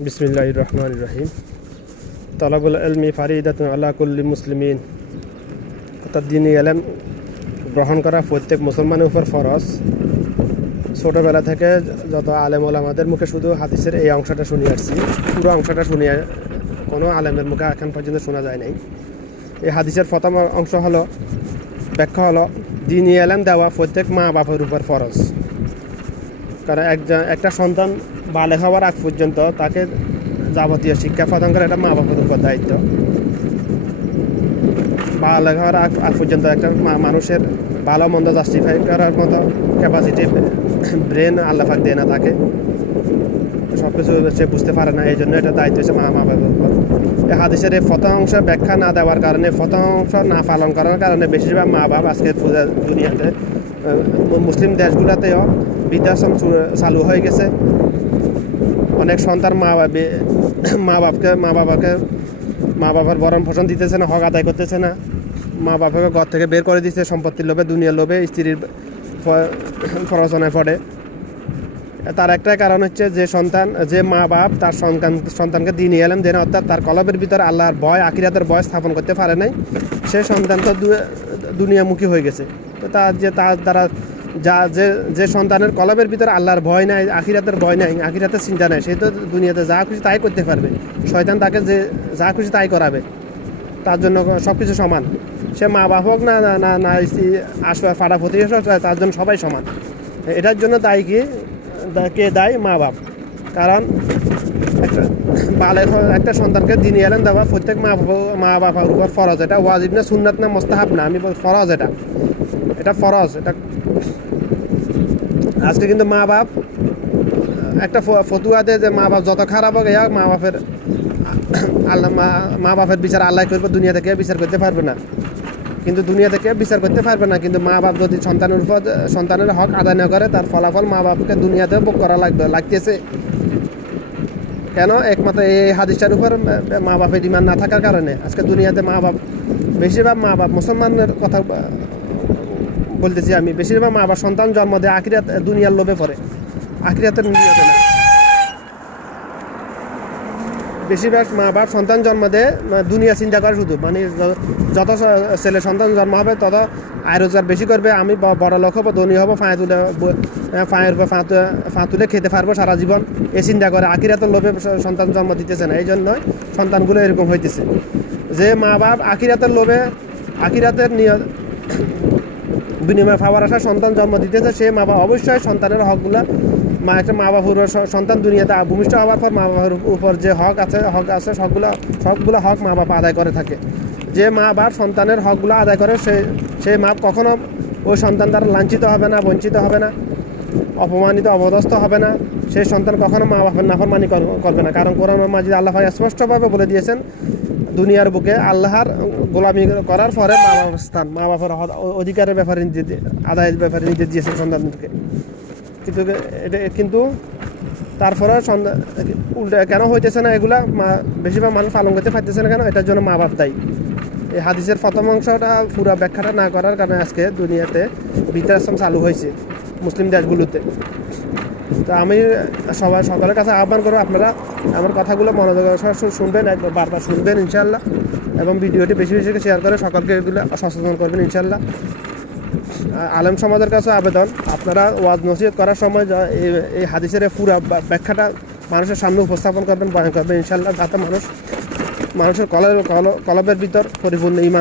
বিসমিল্লাহির রহমানির রহিম। তলাবুল ইলমি ফারিদাতুন আলা কুল্লি মুসলিমিন। অর্থাৎ দ্বীনি ইলম গ্রহণ করা প্রত্যেক মুসলমানের উপর ফরজ। ছোটোবেলা থেকে যত আলেম ওলামাদের মুখে শুধু হাদিসের এই অংশটা শুনে আসছি, পুরো অংশটা শুনিয়ে কোনো আলেমের মুখে এখন পর্যন্ত শোনা যায় নাই। এই হাদিসের প্রথম অংশ হলো, ব্যাখ্যা হলো, দ্বীনি ইলম দেওয়া প্রত্যেক মা বাপের উপর ফরজ। কারণ একটা সন্তান বালেগ হওয়ার আগ পর্যন্ত তাকে যাবতীয় শিক্ষা প্রদান করা একটা মা বাপের উপর দায়িত্ব। বালেগ হওয়ার আগ পর্যন্ত একটা মানুষের ভালো মন্দ জাস্টিফাই করার মতো ক্যাপাসিটি ব্রেন আল্লাহ পাক দেয় না তাকে, সব কিছু সে বুঝতে পারে না। এই জন্য এটা দায়িত্ব হচ্ছে মা বাপের উপর। এই হাদিসের এই প্রথম অংশ ব্যাখ্যা না দেওয়ার কারণে, প্রথম অংশ না পালন করার কারণে বেশিরভাগ মা বাপ আজকে দুনিয়াতে মুসলিম দেশগুলোতেও বৃদ্ধাশ্রম চালু হয়ে গেছে। অনেক সন্তান মা বাবার ভরণ পোষণ দিতেছে না, হক আদায় করতেছে না, মা বাবাকে ঘর থেকে বের করে দিচ্ছে সম্পত্তির লোভে, দুনিয়ার লোভে, স্ত্রীর প্ররোচনায় পড়ে। তার একটাই কারণ হচ্ছে যে মা বাপ তার সন্তানকে দ্বীনি ইলম দেন, অর্থাৎ তার কলবের ভিতরে আল্লাহর ভয়, আখিরাতের ভয় স্থাপন করতে পারে নাই। সে সন্তান তো দুনিয়ামুখী হয়ে গেছে। তো তার দ্বারা যে সন্তানের কলবের ভিতরে আল্লাহর ভয় নাই, আখিরাতের ভয় নাই, আখিরাতের চিন্তা নাই, সে তো দুনিয়াতে যা খুশি তাই করতে পারবে। শয়তান তাকে যা খুশি তাই করাবে, তার জন্য সব কিছু সমান। সে মা বাপ হোক না না না আসবে ফাড়া প্রতিবেশী হোক, তার জন্য সবাই সমান। এটার জন্য দায়ী কে দায়ী? মা বাপ। কারণ একটা সন্তানকে দ্বীনি ইলম দেওয়া প্রত্যেক মা বাবার উপর ফরজ। এটা ওয়াজিব না, সুন্নাত না, মুস্তাহাব না, আমি ফরজ। এটা ফরজ। এটা আজকে কিন্তু মা বাপ একটা ফতুয়া দেয় যে মা বাপ যত খারাপ হোক, মা বাপের বিচার আল্লাহ করবে, দুনিয়া থেকে বিচার করতে পারবে না। কিন্তু দুনিয়া থেকে বিচার করতে পারবে না, কিন্তু মা বাপ যদি সন্তানের হক আদায় না করে, তার ফলাফল মা বাপকে দুনিয়াতে ভোগ করা লাগতেছে। কেন? একমাত্র এই হাদিসটার উপর মা বাপের ঈমান না থাকার কারণে আজকে দুনিয়াতে বেশিরভাগ মা বাপ, মুসলমানের কথা বলতেছি আমি, বেশিরভাগ মা বাপ সন্তান জন্ম দেয় দুনিয়ার লোভে পড়ে, আখিরাতের নিয়তে না। বেশিরভাগ মা বাপ সন্তান জন্ম দেয় দুনিয়া চিন্তা করে শুধু, মানে যত ছেলে সন্তান জন্ম হবে তত আয় রোজগার বেশি করবে, আমি বড় লোক হবো, ধনী হবো, ফাঁয়ের উপর ফা তুলে খেতে পারবো সারা জীবন, এ চিন্তা করে। আখিরাতের লোভে সন্তান জন্ম দিতেছে না, এই জন্যই সন্তানগুলো এরকম হইতেছে। যে মা বাপ আখিরাতের লোভে, আখিরাতের বিনিময় পাওয়ার আশা সন্তান জন্ম দিতেছে, সে মা বাবা অবশ্যই সন্তানের হকগুলা একটা মা বাবার সন্তান দুনিয়াতে ভূমিষ্ঠ হওয়ার পর মা বাবার উপর যে হক আছে সবগুলো হক মা বাবা আদায় করে থাকে। যে মা বাপ সন্তানের হকগুলো আদায় করে, সেই মা কখনো ওই সন্তান দ্বারা লাঞ্ছিত হবে না, বঞ্চিত হবে না, অপমানিত অবদস্থ হবে না। সেই সন্তান কখনো মা বাপের নাফরমানি করবে না। কারণ কোরআন মাজিদে আল্লাহ স্পষ্টভাবে বলে দিয়েছেন, দুনিয়ার বুকে আল্লাহর গোলামি করার পরে মা বাবার স্থান, মা বাবার অধিকারের ব্যাপারে আদায়ের ব্যাপারে নির্দেশ দিয়েছেন সন্তানদেরকে। কিন্তু তারপরে উল্টা কেন হইতেছে না এগুলা? বেশিরভাগ মানুষ পালন করতে পারতেছে না কেন? এটার জন্য মা বাপ দায়ী। এই হাদিসের প্রথম অংশটা পুরা ব্যাখ্যাটা না করার কারণে আজকে দুনিয়াতে বৃদ্ধাশ্রম চালু হয়েছে মুসলিম দেশগুলোতে। তো আমি সকলের কাছে আহ্বান করবো, আপনারা আমার কথাগুলো মনোযোগের সহ শুনবেন, বারবার শুনবেন ইনশাল্লাহ, এবং ভিডিওটি বেশি বেশি শেয়ার করে সকলকে এগুলো সচেতন করবেন ইনশাল্লাহ। আলেম সমাজের কাছে আবেদন, আপনারা ওয়াজ নসিহত করার সময় এই হাদিসের পুরা ব্যাখ্যাটা মানুষের সামনে উপস্থাপন করবেন, বয়ান করবেন ইনশাল্লাহ, যাতে মানুষের কলবের ভিতর পরিপূর্ণ ঈমান